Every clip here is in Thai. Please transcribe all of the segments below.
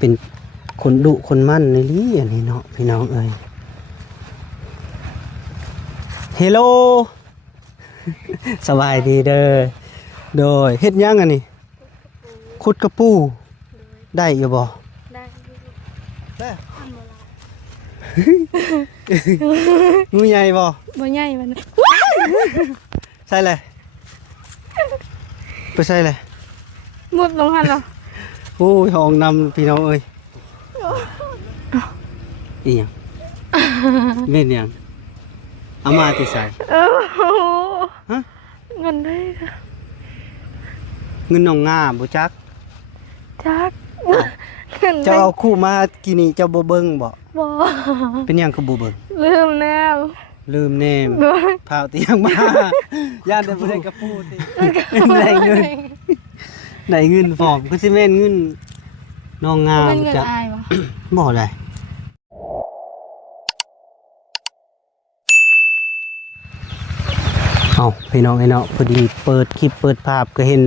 เป็นคนดุคนมั่นในนี้อันนี้เนาะพี่น้องเอ้ยเฮลโลสบายดีเด้อโดยเฮ็ดยังอันนี้ขุดกระปูได้อยู่บ่ได้ได้งูใหญ่บ่ใหญ่มันใช่เลยไปใช่เลยมุดลงหันเหรอโอ้ยห้องนำพี่น้องเอ้ยอีหยังเม่นยังเอามาติใส่ฮะเงินได้ค่ะเงินน้องงาบ่จักเจ้าเอาคู่มากินนี่เจ้าบ่เบิ่งบ่เป็นหยังคือบ่เบิ่งลืมแนมพาวเตียงมาย่านได้บ่ได้กระปูติได้เงินฟอมคือสิแม่นเงินน้องงามจักบ่ได้เอาพี่น้องไอ้เนาะพอดีเปิดคลิปเปิดภาพก็เห็น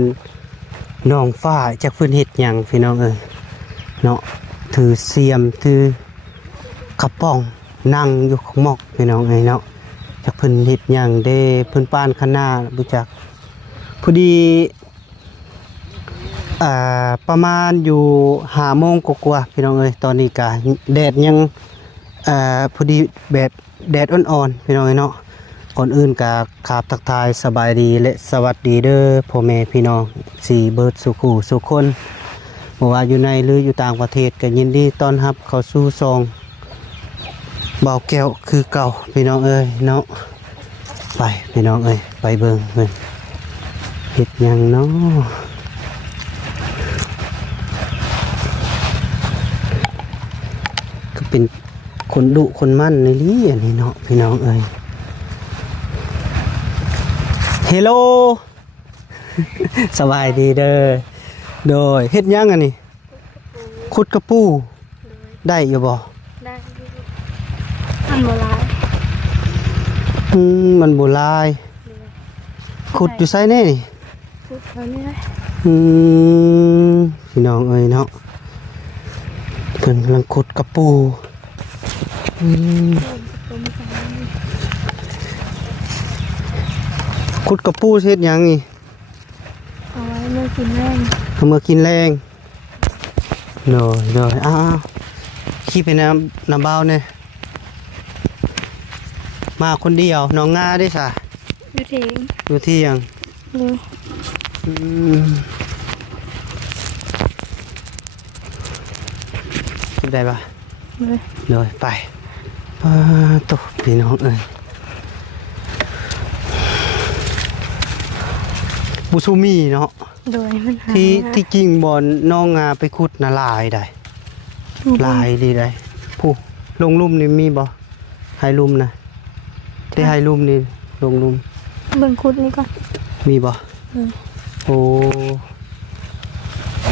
น้องฟ้าจากเพิ่นเฮ็ดหยังพี่น้องเอ้ยเนาะถือเสียมถือกระป๋องนั่งอยู่ของหมอกพี่น้องเอ้ยเนาะจากเพิ่นเฮ็ดหยังเด้เพิ่นปานคณะบ่จักพอดีประมาณอยู่5 โมงกว่าๆพี่น้องเอ้ยตอนนี้ก็แดดยังพอดีแบบแดดอ่อนๆพี่น้องเอ้ยเนาะก่อนอื่นก็ขาบทักทายสบายดีและสวัสดีเด้อพ่อแม่พี่น้องสี่เบิร์ดสุขูสุคนบ่ว่าอยู่ในหรืออยู่ต่างประเทศก็ยินดีต้อนรับเข้าสู่ซองเบาแก้วคือเก่าพี่น้องเอ้ยเนาะไปพี่น้องเอ้ยไปเบิ่งเพิ่นเฮ็ดหยังเนาะก็เป็นคนดุคนมั่นในนี้อันนี้เนาะพี่น้องเอ้ยเฮลโลสบายดีเด้อโดยเฮ็ดยังอันนี้ขุดกระปูได้อยู่บ่ได้มันโบราณมันโบราณขุดอยู่ไสแน่นี่ขุดเท่านี้เลยพี่น้องเอ้ยเนาะเพิ่นกำลังขุดกระปูขุดกระปูเฮ็ดหยังนี่เอาไว้เมื่อกินแรงเอามากินแรงโดยอ้าวขี้ไปน้ำเบาเนี่ยมาคนเดียวน้องงาได้สะอยู่ที่ยังคิดได้ปะเลยไปตกพี่น้องเอ้ยบุซูมีเนาะโดยมันที่จริงบอลน้องงาไปขุดน่ะลายได้ลายดีได้ผู้ลงลุ่มนี่มีบ่ไฮลุ่มนะที่ไฮลุ่มนี่ลงลุ่มเบิ่งขุดนี่ก่อนมีบ่โอ้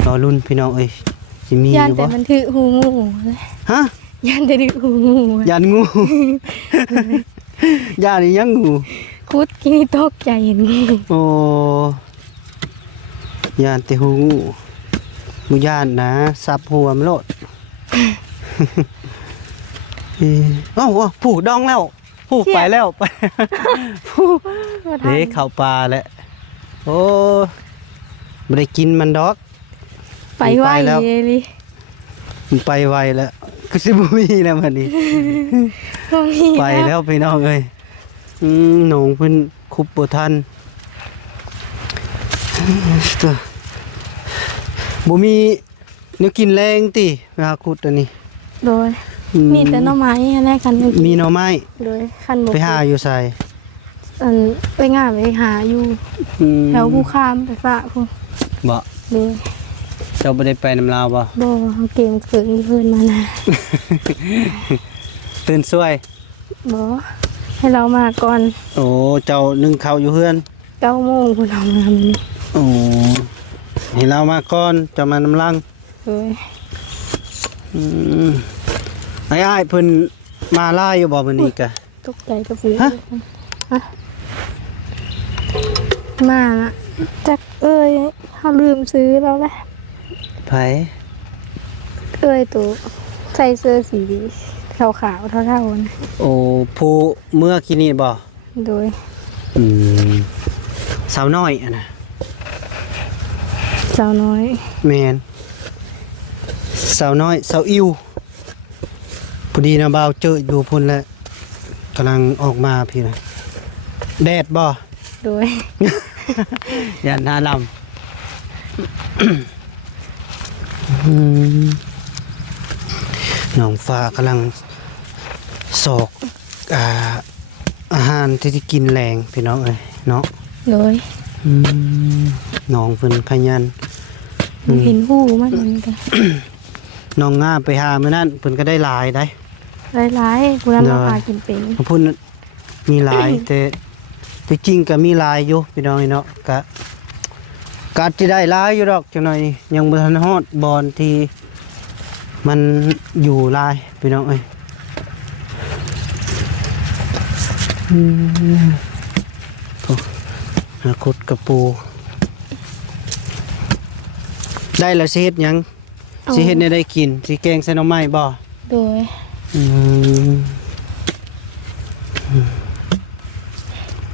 รอรุ่นพี่น้องเอ้ยสิมีอยู่บ่ย่านแต่มันถือหูงูฮะย่านแต่ถือหูงูย่านงูย่านนี่ยังงูขุดกินตกใจเห็นงูโอ้ย่านแต่หูงูมุย่านนะสับหัวมันโลดผูกดองแล้วผูกไปแล้วไปเด็กเข้าปลาแล้วโอ้ไม่ได้กินมันดอกไปไวแล้วมันไปไวแล้วก็สิบุมีแล้วมันนี่ไปแล้วพี่น้องเอ้ยหนองเพิ่นคุบบ่ทันบ่มีเนื้อกินแรงติเวลาขุดอันนี้โดยมีแต่หน่อไม้แน่คันมีหน่อไม้โดยคันบ่ไปหาอยู่ใส่ไปง่ายไปหาอยู่แถวภูคามไปฝากพุ่นบ่โดยเจ้าบ่ได้ไปน้ำลาวบ่เก่งเกินเพิ่นมานะตื่นสวยบ่ให้เรามาก่อนโอ้เจ้านึ่งข้าวอยู่เฮือน9 โมงพุ่นเอามามื้อโอ้ให้เรามาก่อนจะมาน้ำลังไอ้เพิ่นมาล่าอยู่บ่มื้อนี้กะตกใจกับผู้มาจักเอ้ยเฮาลืมซื้อแล้วแหละไผ เอ้ยตัวใส่เสื้อสีขาวๆเท่าๆนะ โอ้ผู้เมื่อกี้นี่บ่ โดย อืมสาวน้อยอะนะ สาวน้อย แมนสาวน้อยสาวอิวพอดีนะบ่าวเจออยู่พุ่นแล้วกำลังออกมาพี่นะแดดบ่ โดย อย่าหน้าลำอืมน้องฟ้ากำลังสอกอาหารที่กินแรงพี่น้องเอ้ยเนาะ โดย อืมน้องเพิ่นขยัน เห็นหูมันเหมือนกัน น้องง่าไปหามื้อนั้นเพิ่นก็ได้หลายได้ หลายๆผู้นั้นมาพากินเป็น เพิ่นมีหลาย แต่จริงก็มีหลายอยู่พี่น้องเนาะก็อาจจะได้หลายอยู่ดอกจังหน่อยยังบ่ทันฮอดบอนที่มันอยู่หลายพี่น้องเอ้ยโอ้หาคุดกระปู ได้แล้วสิเฮ็ดหยังสิเฮ็ดให้ได้กินสิแกงใส่หน่อไม้บ่ โดย อืม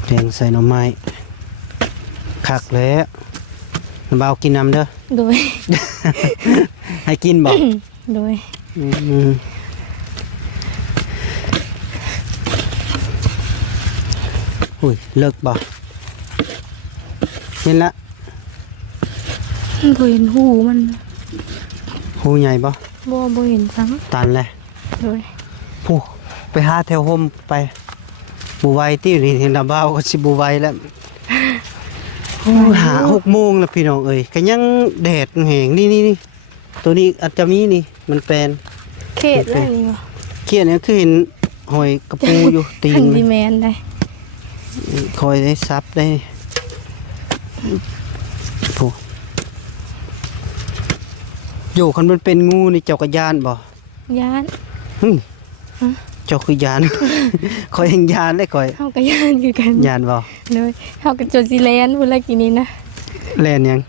แกงใส่หน่อไม้คักแล้วบ่าวกินน้ำเด้อ โดย ให้กินบ่ โดย อืมอุ้ยเลิกบ่เห็นละ บ่เห็นหูมัน หูใหญ่บ่ บ่เห็นซ้ ตันเลย ำโดย ผู้ไปหาแถวโฮมไปบูไวที่นี่เห็นดาบ่าวก็สิบูไวแล้วโอ้ยหา6 โมงแล้วพี่น้องเอ้ยก็ยังแดดแห้งนี่ตัวนี้อาจจะมีนี่มันเป็น เขตอะไรนี่บ่ เขียนเนี่ยคือเห็นหอยกระปูอยู่ ตีน ทัน มัน ดีแมนได้ คอยได้ซับได้โอ้อยู่คันมันเป็นงูนี่เจ้ากระยานบ่ ย่าน เจ้าคือยาน คอยเห็นยานได้คอย เฮาก็ย่านคือกัน ยานบ่ โดยเฮาก็จนสิแลนพุ่นละกินนี่นะ แล่นหยัง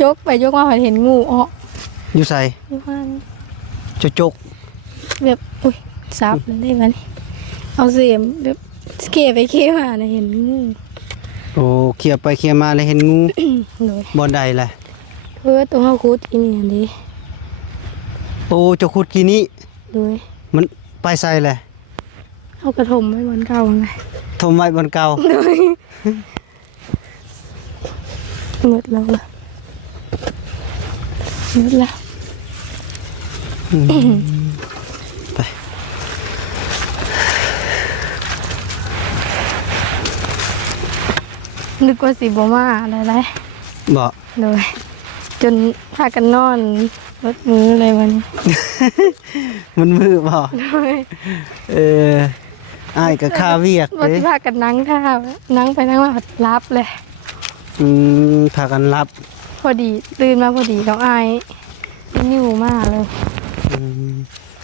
จกไปจกมาพอเห็นงูอ้อ อยู่ใส่ อยู่ว่านี่ จก แบบอุ้ยซับเลยได้บัดนี้เอาเสียมแบบเคไปเคมาน่ะเห็นงู โอ้เขี่ยไปเขี่ยมาแล้วเห็นงู โดย บ่ได้แหละ ตัวเฮาคุดอีนี่อันนี้ โอ้เจ้าขุดกี่นี้ โดย มันไปใส่แหละ เอากระถมไว้บนเก่าไง ทมไว้บนเก่า โดยหมดแล้วล่ะหมดแล้ว ไป นึกว่าสิบ่มาอะไร บ่ ๆโดยจนพากันนอนรถมือเลยวันนี้ มันมือบ่ โดย อ้ายก็ค่าเวียก วัน เด้ ที่พากันนั่งท่านั่งไปนั่งมารับเลย พากันรับ พอดีตื่นมาพอดีต้องอายนิ่วมากเลย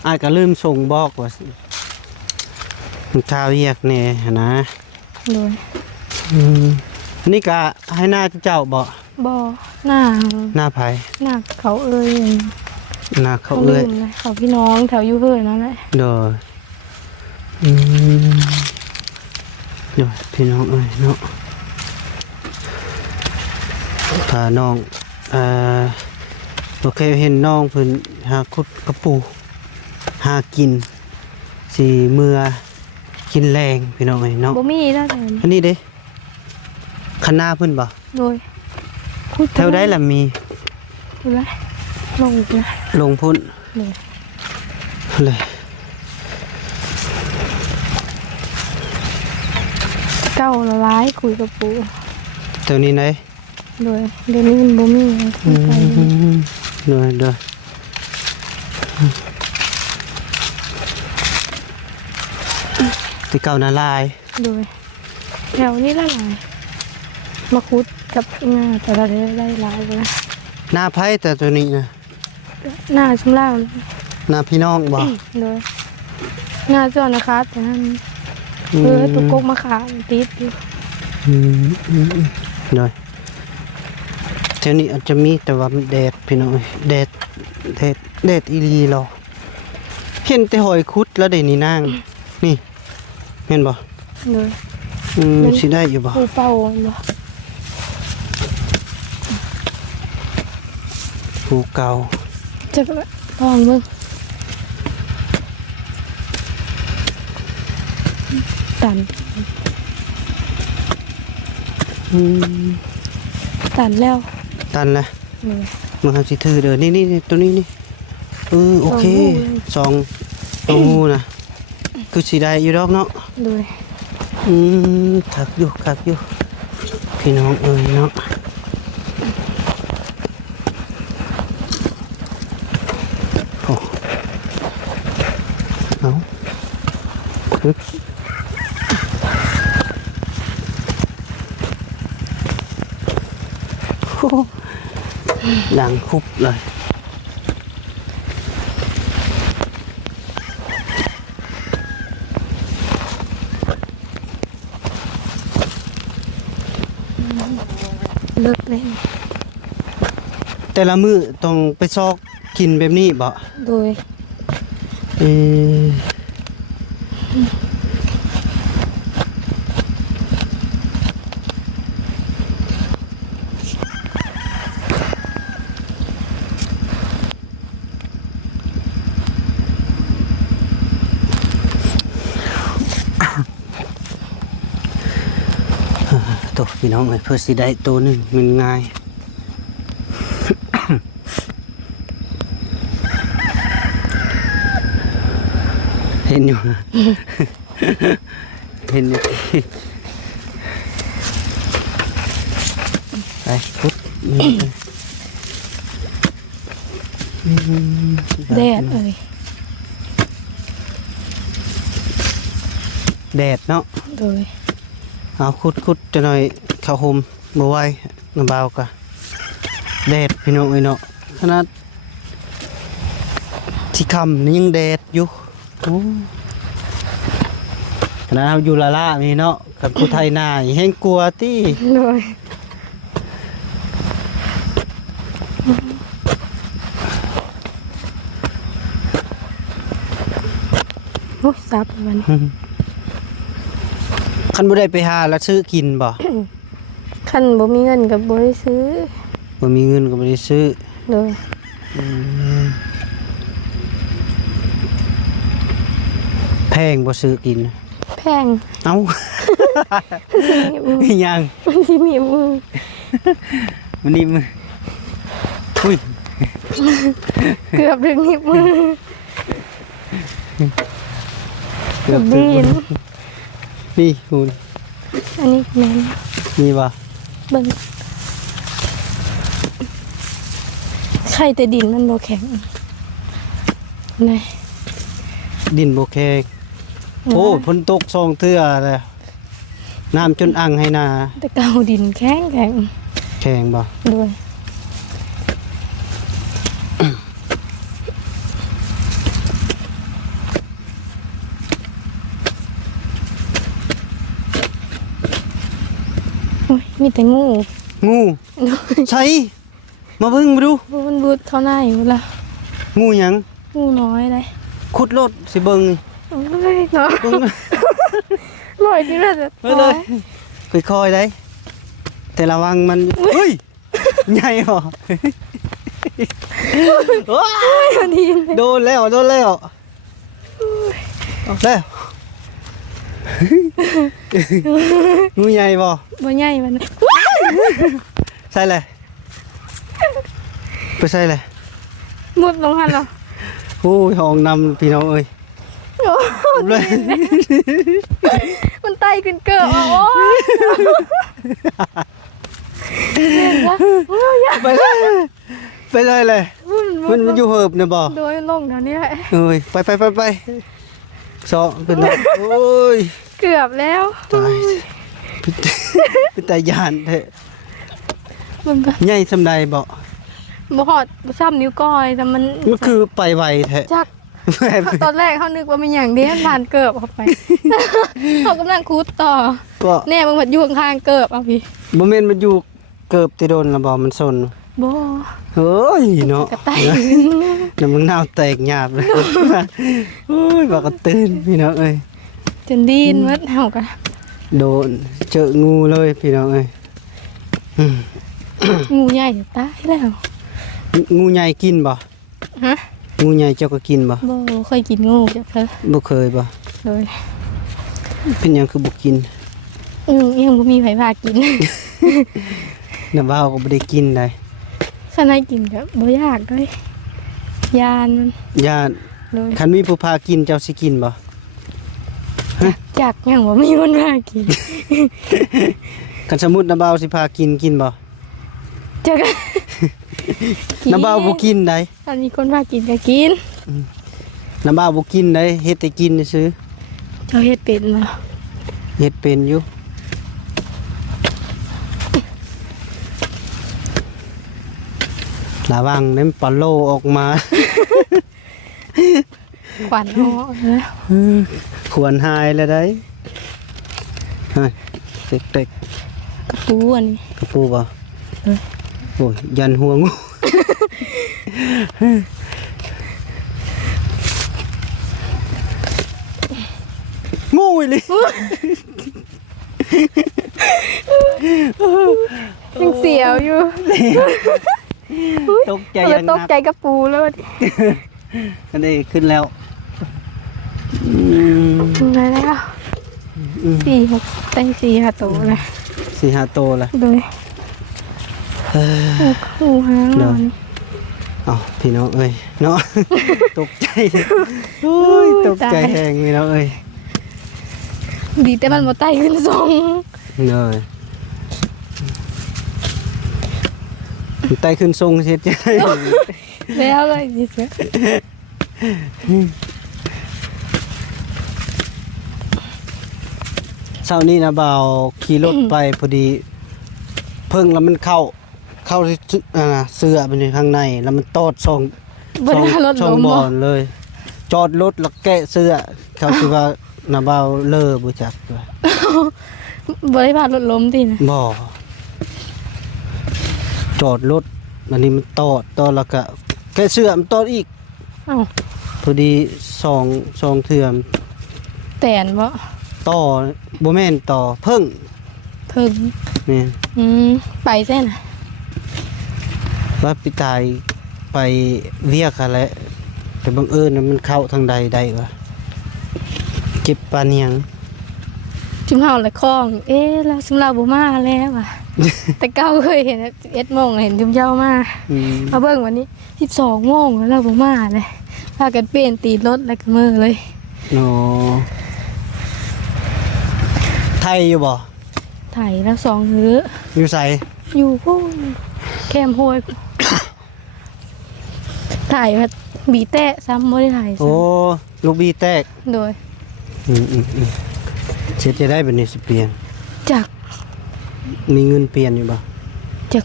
อ้ายก็ลืมส่งบอกว่าค่าเวียกแน่นะ โดย นี่ก็ให้หน้าเจ้าบ่ บ่หน้า หน้าไผ หน้าเขาเอ้ย หน้าเขา เขา เอ้ ลื ย มเลยเขาพี่น้องแถวยูเฮิร์นั่นแหละ เด้อเดี๋ยวพี่น้องเอ้ยเนาะพาน้องโอเคเห็นน้องเพิ่นหาคุดกระปูหากินสีเมื่อกินแรงพี่น้องเอ้ยเนาะ บ่มีแล้วแต่ อันนี้เด้คณะเพิ่นบ่ โดยพูด แถวใดล่ะมี ดูแลลงอีกนะ ลงพุ่น เลย เลย เก้าละลายคุยกับปู แถวนี้ไหน โดยเดี๋ยวนี้มันบ่มีไป เด้อเด้อที่เก่านาลาย โดยแถวนี้ละลายมาคุดกับงาแต่ละได้ลายเลย หน้าไผแต่ตัวนี้นะ หน้าชุ่มล่าง หน้าพี่น้องบ่ โดยหน้าเจ้านะคะแต่นั่นตุกกกมะขามติดอยู่ โดย เท่านี้อาจจะมีแต่ว่ามันแดดพี่น้องเอ้ยแดดแดดอีหลีหรอเห็นแต่หอยคุดแล้วได้นี่นางนี่เห็นบ่ เลย สิได้อยู่บ่ ปูเป่าบ่ ภูเก่า จะลองเบิ่งตัน อืม ตันแล้ว ตันแล้ว เลย มาหาสิถือเด้อนี่ตัวนี้นี่โอเคสองตัวงูนะคือสิได้อยู่ดอกเนาะ เลย คักอยู่พี่น้องเอ้ยเนาะโอ้เอาคึกโอ้ดังคุบเลยเลิกเลย แต่ละมื้อต้องไปซอกกินแบบนี้บ่ โดย เออตัวพี่น้องเอ้ยเพื่อสิได้ตัวหนึ่งมันง่าย เห็นอยู่ เห็นอยู่ ไปพุด แดดเอ้ย แดดเนาะ โดย เอาคุดจะหน่อยเข้าโฮมบ่ไหวน้ำเบากะแดดพี่น้องเอ้ยเนาะขนาดที่ค่ำนี่ยังแดดอยู่โอ้ขนาดเราอยู่ละนี่เนาะกับผู้ไทยหน้าแห้งกลัวตี้ โดยโอ้ยซับมัน คันบ่ได้ไปหาแล้วซื้อกินบ่ คันบ่มีเงินกับบ่ได้ซื้อ บ่มีเงินก็บ่ได้ซื้อ เลย แพงบ่ซื้อกิน แพง เอ้า อีหยัง มันสิมีมือ มันนี่มึงอุ้ย เกือบถึงนิ้วมือ เกือบถึ ดี ง น นี่คุณ อันนี้แม่น นี่บ่ เบิ่งไข่แต่ดินมันบ่แข็งนี่ ดินบ่แข็งโอ้ฝนตก2เทื่อแล้วน้ำจนอังให้นา แต่เก่าดินแข็งแข็ง แข็งบ่ ด้วยโอ้ยมีแต่งู งูใช่มาเบิ่งมาดู มันบูดเข้าหน้าอยู่ละ งูหยัง งูน้อยเลย ขุดรถสิเบิ่งนี่ โอ้ยเนาะ เบิ่ง ลอยที่เราจะ ไปเลยค่อยๆได้แต่ระวังมันเฮ้ยใหญ่บ่ว้า มันดีเลย โดนแล้วแล้วงูใหญ่บ่ บ่ใหญ่มัน ใช่เลยไปใช่เลย มุดลงหันเหรอ โอ้ยห้องนำพี่น้องเอ้ย โอ้ เลย มันไตขึ้นเกิดโอ้ยเห็นปะโอ้ย ไปเลยมันอยู่เหิบเนี่ยบ่ โดยลงเดี๋ยวนี้แหละ เอ้ยไปซอเป็นน้องโอ้ย เกือบแล้ว ตายเป็นตายานแท้ มันก็ ใหญ่สำใดบ่ บ่หอดบ่ซ้ำนิ้วก้อยแต่มัน มันคือไปไวแท้ จักตอนแรกเขานึกว่ามันอย่างเดียวผ่านเกิบเข้าไป เขากำลังคูดต่อ ก็ เนี่ยมึงผัดอยู่ข้างๆเกิบเอาพี่ บ่แม่นมันอยู่ เกิบติโดนละบ่มันสน บ่ เฮ้ยเนาะ กระต่าย น้ำมึงนาวแตกหยาบเลยโอ้ยบ่กระตื่นพี่น้องเอ้ย จนดีนมัดเฮากัน โดนเจองูเลยพี่น้องเอ้ยอืม งูใหญ่จะตายแล้ว งูใหญ่กินบ่ ฮะ งูใหญ่เจ้าก็กินบ่ บ่เคยกินงูจักเธอ บ่เคยบ่ โดย เป็นหยังคือบ่กิน ยังบ่มีไผพากิน น้ำว่าวก็บ่ได้กินได้ คันให้กินก็บ่ยากเลยยานมัน ญาติ โดย คันมีผู้พากินเจ้าสิกินบ่ จักยังบ่มีคนพากิน คันสมมุติน้ำว่าวสิพากินกินบ่ จัก น้ำว่าวบ่กินได้ ถ้ามีคนพากินก็กิน น้ำว่าวบ่กินได้เฮ็ดให้กินซื่อ เจ้าเฮ็ดเป็นบ่ เฮ็ดเป็นอยู่ระวังน้ำปลาโลออกมา ขวัญออกนะ ควรหายแล้วได้เฮ้ยเต็ก กระปูอันนี้ ๆกระปูบ่โอ้ยยันหัวงู งูอีหลี ยังเสียวอยู่ ตกใจ เล ยั ย ง ตกใจกระปูเลย อันนี้ขึ้นแล้วถึงไหนแล้ว4-6ตั้ง4-5ตัวเลย 4-5 โตละ โดยหูหางนอน เอาพี่น้องเอ้ยเนาะ ตกใจโอ้ยตกใจแหงพี่น้องเอ้ย ดีแต่มันบ่ไต่ขึ้นทรง เลยไต่ขึ้นทรงเสียใจ แล้วเลยดิเสือ เช้านี้นะบ่าวขี่รถไปพอดีเพิ่งแล้วมันเข้าที่เสื้อมันอยู่ข้างในแล้วมันตอดส่ง บ่ได้รถ ช่ ล อง ม บ บ่ อนเลย จอดรถแล้วแกะเสื้อ เขาคิดว่านาบ่าวเลอบ่จักด้วย บ่ได้พารถล้มตินะ บ่จอดรถอันนี้มันตอดแล้วก็แกะเสื้อมันตอดอีก เอ้า พอดีสองเทื่อม แตนบ่ ต่อบ่แม่นต่อเพิ่ง เพิ่ง นี่ ไปแซ่น่ะ ว่าไปตายไปเวียกอะไรแต่บังเอิญน่ะมันเข้าทางใดได้วะเก็บปลาเนียง จุมเฮาละคล้อง แล้วซุมเราบ่มาแล้วว่ะ แต่เก้าเคยเห็น11 โมงเห็นจุมเจ้ามา อืม มาเบิ่งวันนี้12 โมงแล้วเราบ่มาเลยพากันเปลี่ยนตีรถแล้วก็มือเลย โนไทยอยู่บ่ ถ่ายแล้ว2หื้อ อยู่ไส อยู่พุ่นแคมโฮย ถ่ายว่าบีแตะซ้ำบ่ได้ถ่ายซ้ โอ้ลูกบีแตก ำโดย เช็ดจะได้แบบนี้สิเปลี่ยน จาก มีเงินเปลี่ยนอยู่บ่ จาก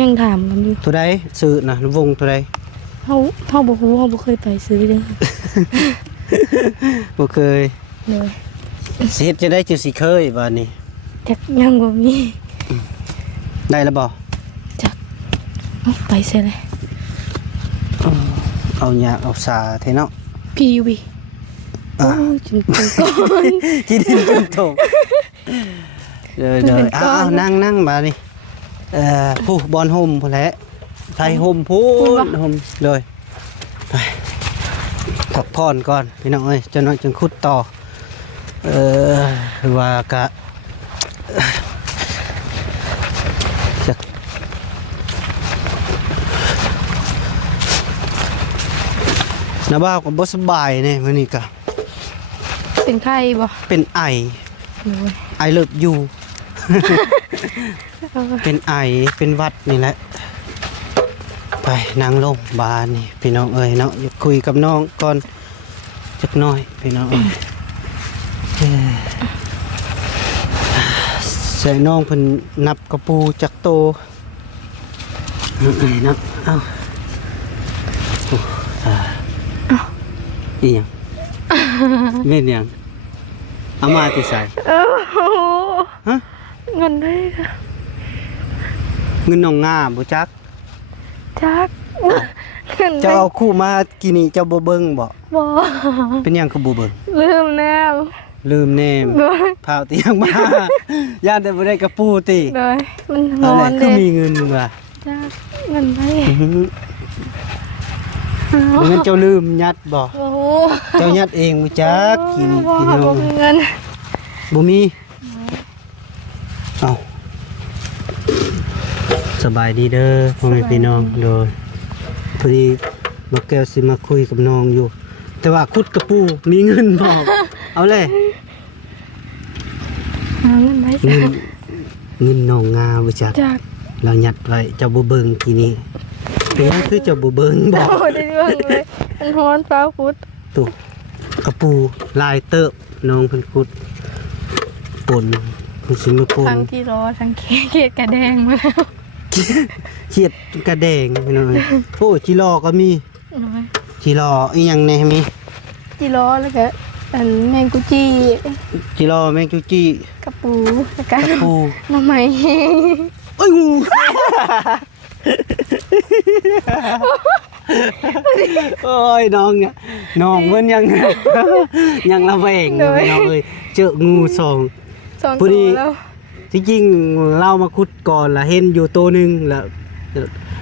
ยังถามกันอยู่ เท่าใดซื้อนะวงเท่าใด เฮาบ่ฮู้เฮาบ่เคยไปซื้อเด้อ บ่เคย โดย สิเฮ็ดจะได้จังสิเคยบัดนี้ จากยังบ่มี ได้แล้วบ่ เอาไปเสียเลย เอาหยากเอาสาเทเนาะ พีวีโอ้ยจนก่อน ที่ดินเป็นถกเลยอ้าวนั่งมาดิผู้บอลห่มพอแล้วไทยห่มพูนห่มเลยไปพักผ่อนก่อนพี่น้องเอ้ยจะน้อยจังคุดต่อว่ากะจะน้าบ้าวก็บ่สบายเนี่ยมื้อนี้ก็ เป็นไข้บ่ เป็นไอ โอ้ย ไอเลิฟยูเป็นไอเป็นหวัดนี่แหละไปนั่งลงบานนี่พี่น้องเอ้ยเนาะอยากคุยกับน้องก่อนจักหน้อยพี่น้องเอ้ยใส่น้องเพิ่นนับกระปูจักโตเอ้ยเนาะเอ้าโอ้อีหยังแม่นหยังเอามาที่ใส่ โอ้โห ฮะ เงินได้ค่ะ เงินน้องง่าบ่จัก จักเงิน เจ้าเอาคู่มากินนี่เจ้าบ่เบิ่งบ่ บ่ เป็นหยังคือบ่เบิ่ง ลืมแน่ ลืมแนม โดย พาวเตียงมา ย่านแต่บ่ได้กระปูติ โดยมันม เอา อ แหละ น คือ เด้ มีเงินว่ะ จักเงินไป อื้อหือเงินเจ้าลืมยัดบ่ โอ้โห เจ้ายัดเองบ่จักกิน บ่ กิน บ่ เอา มีเงิน บ่มีเอาสบายดีเด้อพ่อแม่พี่น้องโดยพอดีมาแก้วสิมาคุยกับน้องอยู่ แต่ว่าคุดกระปูมีเงินบอก เอาเลย หาเงินไป เงินเงินน้องงาบ่จัก จัก เรายัดไว้เจ้าบ่เบิ่งทีนี้เป็นหยังคือเจ้าบ่เบิ่งบอก โอ้ได้เรื่องเลยมันฮ้อนฟ้าฟุด ตุกระปูลายเติบน้องเพิ่นคุดป่นเพิ่นสิมาป่น ทั้งที่รอทั้งเขียดกระแดงมาแล้ว เขียดกระแดงพี่น้องเอ้ยโอ้จิรอก็มี น้อย จิรออีหยังแหน่มี ที่รอแล้วก็อันแมงกุจี จิรอแมงจุจี้ กระปูแล้วก็ กระปู หน้ำไม้แห้ง โอ้ยงูโอ้ยน้องเนี่ยน้องเพิ่นยัง ยังระแวงอยู่พี่น้องเอ้ยเจองูสอง สอง พอดี ตัวแล้ว ที่จริงเรามาคุดก่อนละเห็นอยู่ตัวหนึงแล้ว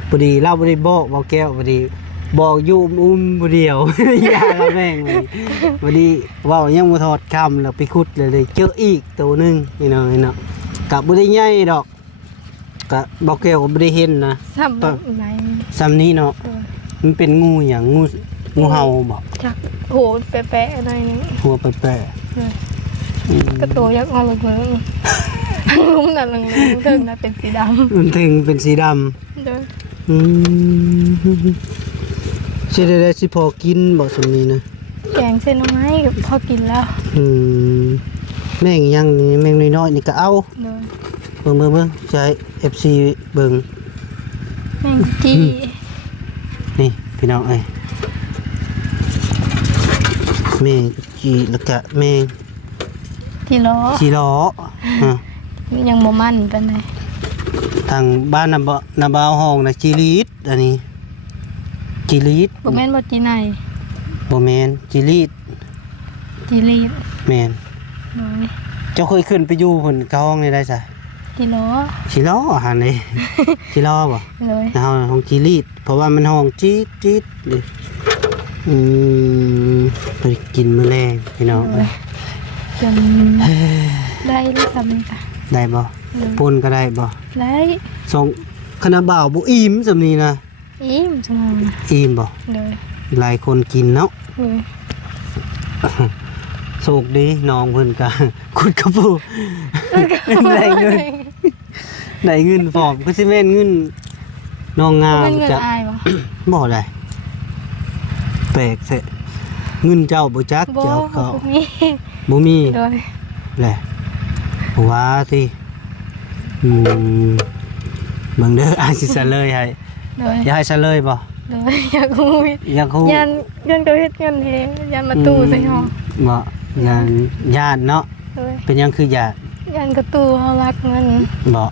พอดีเราบ่ได้บอกแก้วพอดีบอกอยู่บ่เดียว อย่าละแม่งเลยพอดีเว้ายังบ่ถอดคำแล้วไปคุดเลยเจออีกตัวหนึงนี่เนาะก็บ่ได้ใหญ่ดอกก็บอกแก้วก็บ่ได้เห็นนะ ซ้ำแบบไหน ซ้ำนี้เนาะ เออ มันเป็นงูหยังงูเห่าบ่ จักโหแปะๆหน่อยนึง หัวแปะ เออ ๆอืม กระตัวยักษ์เอาลงเลยลุ้มน่ะลงเลยเทิงน่ะเป็นสีด มันถึงเป็นสีดำ ำเด้อ อืมสิได้สิพอกินบ่สำนี้นะ แกงเส้นหน่อไม้กับพอกินแล้ว อืมแม่งยังนี่แม่งน้อยๆนี่ก็เอา เด้อ เบิ่งใช้ FC เบิ่ง แมงกุจี นี่พี่น้องเอ้ยแม่งจีแล้วก็แม่ง ที่ล้อ จีล้อฮะ ยังบ่มันปานใด ทางบ้านนาบาวห้องนะจีรีดอันนี้จีรีด บ่แม่นบ่จีไหน บ่แม่นจีรีด จีรีด แม่น โดย เจ้าเคยขึ้นไปอยู่เพิ่นเกาห้องนี่ได้ซะ ที่ล้อ จีล้อหันนี่ จีล้อบ่ เลย ห้องจีรีดเพราะว่ามันห้องจี๊ดเลยไปกินมื้อแรงพี่น้องเอ้ย จนได้ได้สำนึกอ่ะ ได้บ่ปนก็ได้บ่ ได้ สองคณะบ่าวบ่อิ่มสำนี้นะ อิ่มจังเลย อิ่มบ่ เลย หลายคนกินเนาะ เลย โชคดีน้องเพิ่นก็ ขุดกระปู ได้เงินได้เงินพร้อมคือสิแม่นเงินน้องงาม เป็นเงิน จะ อายบ่ บ่ได้แปลกแท้เงินเจ้าบ่จัก บ่ เจ้าก็ บ่มี บ่มี เลย แหละว่าสิอืมเบิ่งเด้อ อาจสิเฉลยให้ เลย อยากให้เฉลยบ่ เลยอยากรู้ อยากฮู้ ยันก็เฮ็ดเงินเองยันมาตู้ใส่ห้อง บ่ญาติเนาะ เลย เป็นหยังคือญาติ ยันกระตู้เฮารักเงิน บ่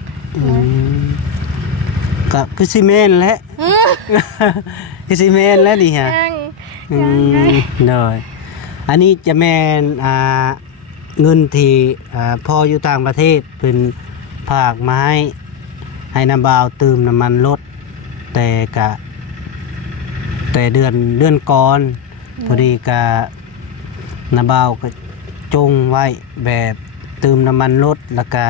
ก็คือสิแม่นแหละ คือสิแม่นแล้วนี่ฮะ ยัง อื ยังไง มเลยอันนี้จะแม่นเงินที่พออยู่ต่างประเทศเป็นฝากมาให้น้ำบาวตื่มน้ำมันรถแต่เดือนก่อนพอดีกะน้ำบาวก็จงไว้แบบตื่มน้ำมันรถแล้วก็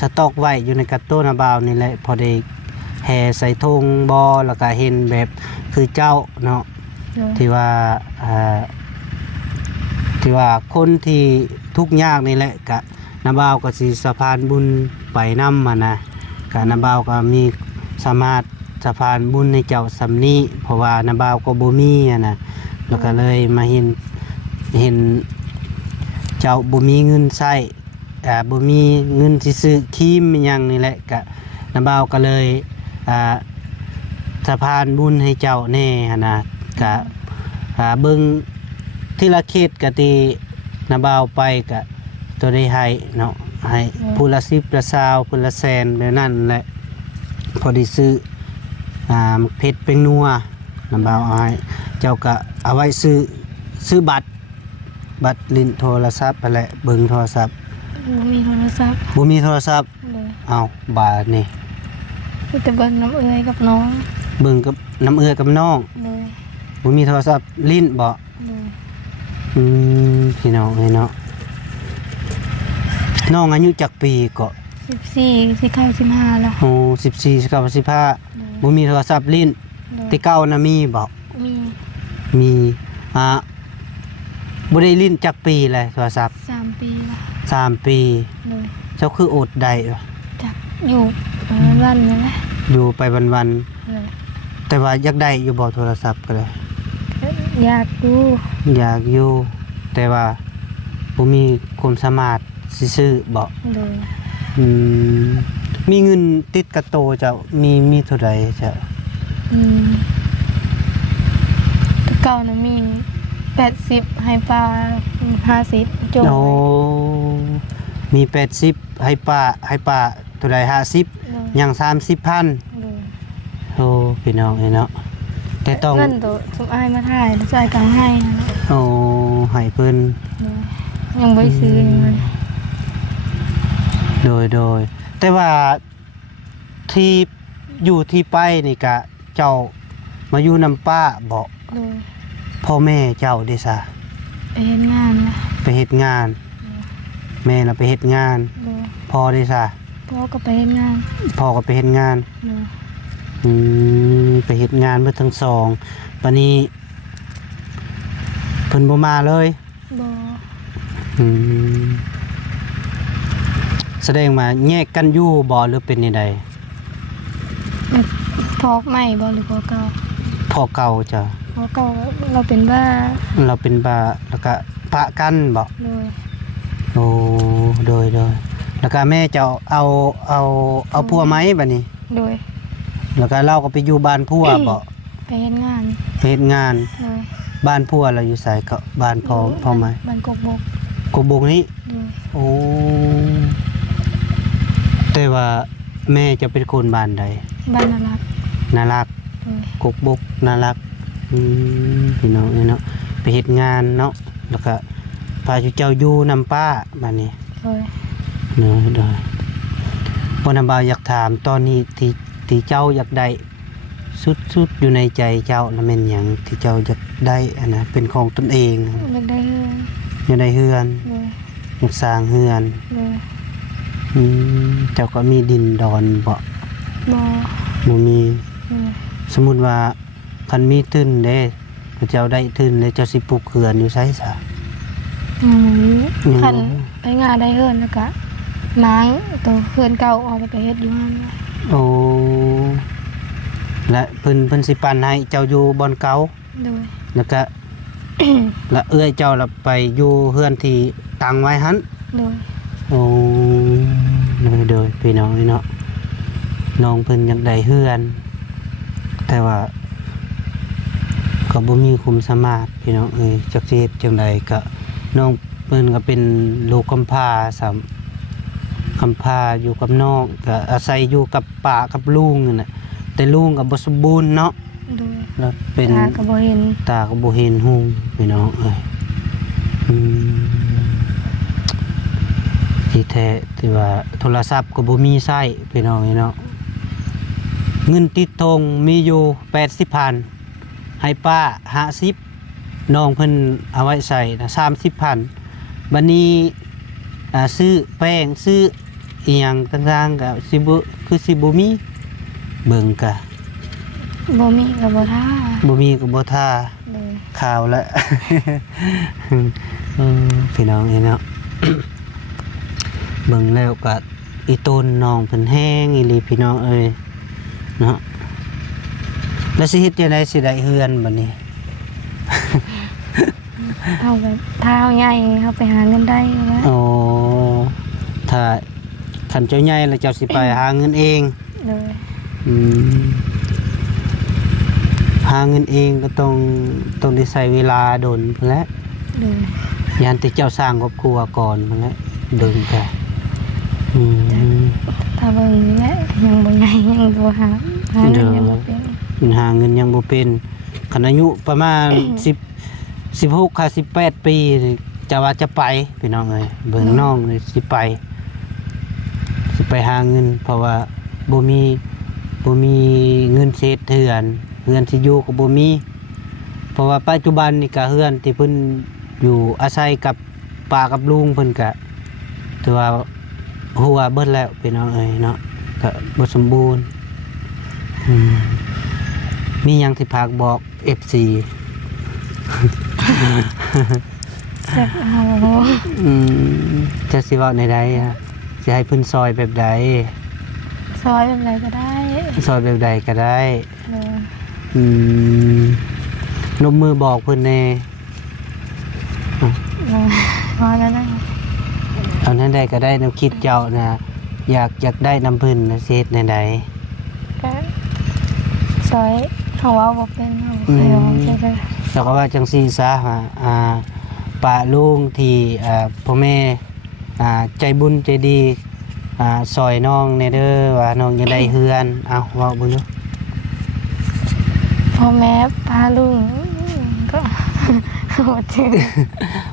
สต็อกไว้อยู่ในกระตู้น้ำบาวนี่แหละพอดีแห่ใส่ธงบอแล้วก็เห็นแบบคือเจ้าเนาะ เลย ที่ว่าคนที่ทุกข์ยากนี่แหละกะนาบ่าวก็สิสะพานบุญไปนำมานะกะนาบ่าวก็มีสามารถสะพานบุญในเจ้าสำนี้เพราะว่านาบ่าวก็บ่มีอะนะแล้วก็เลยมาเห็นเจ้าบ่มีเงินใช้บ่มีเงินสิซื้อครีมอิหยังนี่แหละกะนาบ่าวก็เลยสะพานบุญให้เจ้าแน่หั่นนะกะเบิ่งที่ละเขตกะตีนาบ่าวไปกะตัวได้ให้เนาะให้ผู้ละ10ละ20ผู้ละแสนแบบนั้นแหละ พอได้ซื้อเพชรเป็นนัวน้ำเบาเอาให้เจ้าก็เอาไว้ซื้อบัตรลิ้นโทรศัพท์ไปแหละเบิ่งโทรศัพท์ บ่มีโทรศัพท์ บ่มีโทรศัพท์ เลย เอาบาทนี่ มีแต่เบิ่งน้ำเอื้อยกับน้อง เบิ่งกับน้ำเอื้อกับน้อง เลย บ่มีโทรศัพท์ลิ้นบ่ เลย พี่น้องให้เนาะน้องอายุจักปีก็ 14สิเข้า15แล้ว โอ้14 19 15บ่มีโทรศัพท์ลิ้น เลย แต่เก่านะมีบ่ มี มีบ่ได้ลิ้นจักปีเลยโทรศัพท์ 3 ปีแล้ว 3 ปี เลย เจ้าคืออดได้วะ จักอยู่วันนั่นแหละ อยู่ไปวัน เลย ๆแต่ว่าอยากได้อยู่บ่โทรศัพท์ก็เลย อยากดู อยากอยู่แต่ว่าบ่มีความสามารถสิซื้อบ่ เลย มีเงินติดกระโตจะมีเท่าใดจะ แต่เก่านะมี80ให้ปลา50จง โอ้มี80ให้ป้าเท่าใด50ยัง30,000 เลย โอ้พี่น้องเนาะแต่ต้อง เงินตัวสุมอ้ายมาถ่ายแล้วจ่ายตังค์ให้นะ โอ้ให้เพิ่น เลยยังบ่ได้ซื้อยังเลย โดยแต่ว่าที่อยู่ที่ไปนี่กะเจ้ามาอยู่นำป้าบอก เลย พ่อแม่เจ้าเด้ซะ ไปเฮ็ดงานนะ ไปเฮ็ดงาน แม่น่ะไปเฮ็ดงาน เลย พ่อเด้ซะ พ่อก็ไปเฮ็ดงาน พ่อก็ไปเฮ็ดงาน เลย ไปเฮ็ดงานเบิดทั้งสองบัดนี้เพิ่นบ่มาเลย บ่ อืมแสดงว่าแยกกันอยู่บ่หรือเป็นจังได พอกใหม่บ่หรือพอเก่า พ่อเก่าจ้ะ พอเก่าเราเป็นบ้า เราเป็นบ้าแล้วก็ปะกันบ่ เลย โอ้โดยแล้วก็แม่จะเอาพัวไหมบัดนี้ โดย แล้วก็เราก็ไปอยู่บ้านพัวบ่ ไปเฮ็ดงาน ไปเฮ็ดงาน เลย บ้านพัวเราอยู่ไสก็บ้านพ่อไหม บ้านกกบก กบกนี้ เลย โอ้แต่ว่าแม่จะเป็นคนบ้านใด บ้านน่ารัก น่ารัก เลย กบกน่ารักพี่น้องเนาะไปเฮ็ดงานเนาะแล้วก็พาเจ้าอยู่นำป้าบัดนี้ เลย เนาะโดยบ่นำบ่าวอยากถามตอนนี้ที่เจ้าอยากได้สุดอยู่ในใจเจ้าน่ะแม่นหยังที่เจ้าอยากได้อันนะเป็นของตนเองนะ เลิกได้เฮือน อยากได้เฮือน เลย อยากสร้างเฮือน เลย เจ้าก็มีดินดอนบ่ บ่ บ่มี เลย สมมุติว่าคันมีทุนเด้เจ้าได้ทุนแล้วเจ้าสิปลูกเฮือนอยู่ไสซะ คันไปงานได้เฮือนแล้วก็ล้างตัวเฮือนเก่าออกไปเฮ็ดอยู่นั่น โอ้และเพิ่นสิปันให้เจ้าอยู่บ่อนเก่า เลย แล้วก็ และเอื้อยเจ้าละไปอยู่เฮือนที่ตั้งไว้หัน เลย โอ้โดยพี่น้องนี่เนาะน้องเพิ่นอยากได้เฮือน แต่ว่าก็บ่มีความสามารถพี่น้องจักสิเฮ็ดจังไดก็น้องเพิ่นก็เป็นลูกกำพร้ากำพร้าอยู่กับน้องก็อาศัยอยู่กับป้ากับลุงนั่นน่ะแต่ลุงก็บ่สมบูรณ์เนาะ เลย แล้วเป็น ตาก็บ่เห็น ตาก็บ่เห็นหุงพี่น้องที่แท้ที่ว่าโทรศัพท์ก็บ่มีใช้พี่น้องเนาะเงินติดทงมีอยู่80,000ให้ป้า50น้องเพิ่นเอาไว้ใส่นะ30,000บัดนี้ซื้อแป้งซื้ออีหยังต่างๆก็สิบ่คือสิบ่มีเบิ่งกะ บ่มีก็บ่ท่า บ่มีก็บ่ท่า เลย ข่าวแล้ว พี่น้องเนาะ เบิ่งแล้วก็อีต้นน้องเพิ่นแห้งอีหลีพี่น้องเอ้ยเนาะแล้วสิเฮ็ดจังได๋สิได้เฮือนบัดนี้ เอาแบบเท้าใหญ่เขาไปหาเงินได้ว่า โอ้ถ้าคันเจ้าใหญ่แล้วเจ้าสิไปหาเงินเอง เลย หาเงินเองก็ต้องได้ใช้เวลาโดนพุ่นแหละ เลย ยานที่เจ้าสร้างครอบครัวก่อนพุ่นแหละเดินแก ท ถ้าเบิ่งนี่แหละยังบ่ใหญ่ยังบ่หาเงินยังบ่เป็น หาเงินยังบ่เป็นคันอายุประมาณ10 16ค่ะ18 ปีนี่จะว่าจะไปพี่น้องเอ้ยเบิ่งน้องนี่สิไปหาเงินเพราะว่าบ่มีเงินเศษเฮือนสิอยู่ก็บ่มีเพราะว่าปัจจุบันนี่ก็เฮือนที่เพิ่นอยู่อาศัยกับป้ากับลุงเพิ่นก็ถือว่าหัวเบิดแล้วพี่น้องเอ้ยเนาะก็บ่สมบูรณ์มีหยังสิฝากบอก FC จักเอา จะสิเว้าในใดอะสิให้เพิ่นซอยแบบใด ซอยแบบไรก็ได้ ซอยแบบใดก็ได้ เออ นมมือบอกเพิ่นแน่ พอแล้วนะ เอานั้นใดก็ได้แนวคิดเจ้านะอยากได้น้ำเพิ่นนะสิเฮ็ดในใด ก็ซอยเขาว่าบ่เป็นเขาบ่เคยว่าใช่ไหม แล้วก็ว่าจังซี่ซะว่าป้าลุงที่พ่อแม่ใจบุญใจดีซอยน้องแน่เด้อว่าน้องอยากได้เฮือนเอาเว้าเบิ่งดู พ่อแม่ป้าลุงก็บ่ถึง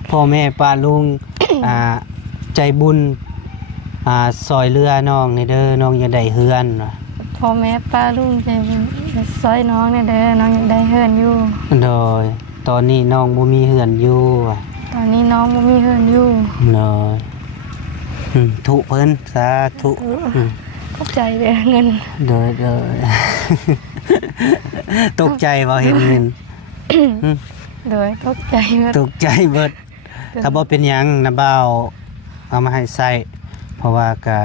พ่อแม่ป้าลุง ใจบุญซอยเรือน้องในเด้อน้องอยากได้เฮือนว่ะ พ่อแม่ป้าลุงใจบุญซอยน้องเนี่ยเด้อน้องอยากได้เฮือนอยู่ โดยตอนนี้น้องบ่มีเฮือนอยู่ว่ะ ตอนนี้น้องบ่มีเฮือนอยู่ โดยทุเพิ่นสาธุอืม ขอบใจเด้อเงิน โดย ตกใจบ่เห็นเงิน โดยขอบใจเด้อ ตกใจเบิดถ้าบ่เป็นหยังน้าบ่าวเอามาให้ใช้เพราะว่าก็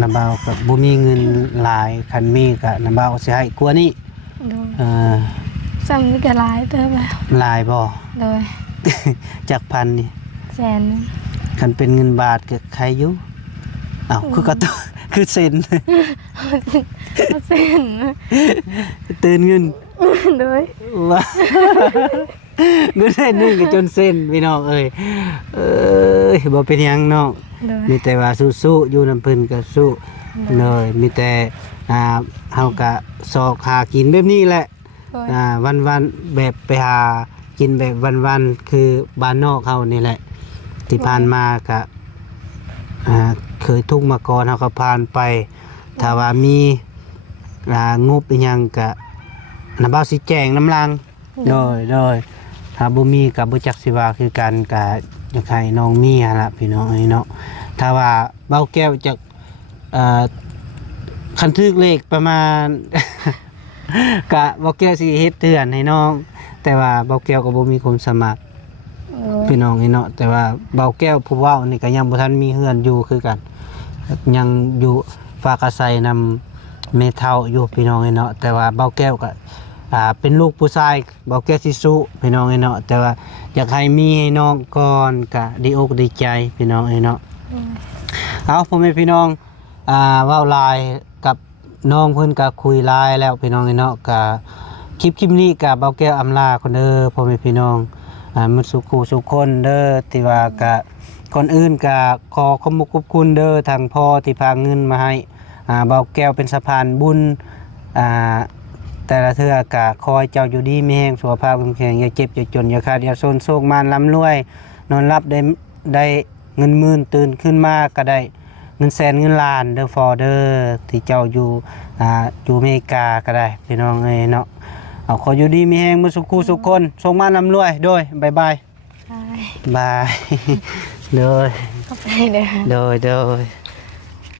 น้าบ่าวก็บ่มีเงินหลายคันมีก็น้าบ่าวสิให้กว่านี้ โดย เ ซ้ำนี่ก็หลายเด้อแล้ว หลายบ่ โดย จากพันนี่ แสนหนึง คันเป็นเงินบาทก็ใครอยู่อ้าวคือก็ต้อง คือเซ็น เอาเส้น ตื่นเงิน โดย ว่า เงินเส้นนึงก็จนเส้นพี่น้องเอ้ยบ่เป็นหยังน้อง โดย มีแต่ว่าสู้ๆอยู่น้ำเพิ่นก็สู้เลยมีแต่เฮาก็ซอกหากินแบบนี้แหละ โดย วันๆแบบไปหากินแบบวันๆคือบ้านนอกเฮานี่แหละ ที่ผ่านมาก็เคยทุกข์มาก่อนเฮาก็ผ่านไปถ้าว่ามีงบอีหยังก็น้าบ่าวสิแจ้งน้ำลังโดยถ้าบ่มีก็บ่จักสิว่าคือกันก็อยากให้น้องมีหั่นล่ะพี่น้องเอ้ยเนาะถ้าว่าเบ้าแก้วจักคันทึกเลขประมาณ กะเบ้าแก้วสิเฮ็ดเตือนให้น้อง แต่ว่าเบ้าแก้วก็บ่มีความสมัคร โดย พี่น้องนี่เนาะแต่ว่าเบาแก้วผู้เว้านี่ก็ยังบ่ทันมีเฮือนอยู่คือกันยังอยู่ฝากอาศัยนำเมเฒ่าอยู่พี่น้องนี่เนาะแต่ว่าเบาแก้วก็เป็นลูกผู้ชายเบาแก้วสิสุพี่น้องนี่เนาะแต่ว่าอยากให้มีให้น้องก่อนก็ดีอกดีใจพี่น้องนี่เนาะเอาพ่อแม่พี่น้องเว้าหลายกับน้องเพิ่นก็คุยหลายแล้วพี่น้องนี่เนาะก็คลิปนี้ก็เบาแก้วอำลาคนเด้อพ่อแม่พี่น้องมันสุขสุขคนเด้อที่ว่ากะคนอื่นกะขอขอบคุณเด้อทางพ่อที่พาเงินมาให้เบาแก้วเป็นสะพานบุญแต่ละเทื่อกะคอยเจ้าอยู่ดีมีแรงสุขภาพแข็งอย่าเจ็บอย่าจนอย่าขาดอย่าโซนโศกมานร่ำรวยนอนรับได้เงินหมื่นตื่นขึ้นมาก็ได้เงินแสนเงินล้านเด้อฟอเด้อที่เจ้าอยู่อเมริกาก็ได้พี่น้องเอ้ยเนาะเอาขออยู่ดีมีแรงมือสุขสุขคนส่งมาร่ำรวยโดยบายบาย ใช่ บาย โดย ขอบใจเด้อ โดย